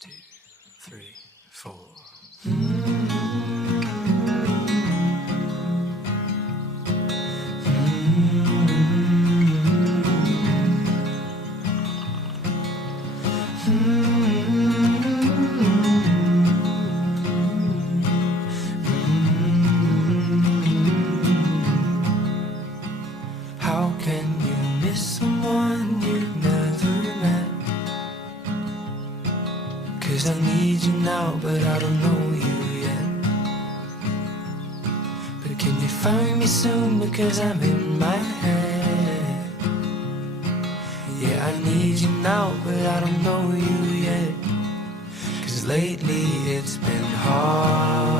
2, 3, 4. How can you miss someone you've never met? 'Cause I need you now, but I don't know you yet. But can you find me soon, because I'm in my head. Yeah, I need you now, but I don't know you yet. 'Cause lately it's been hard.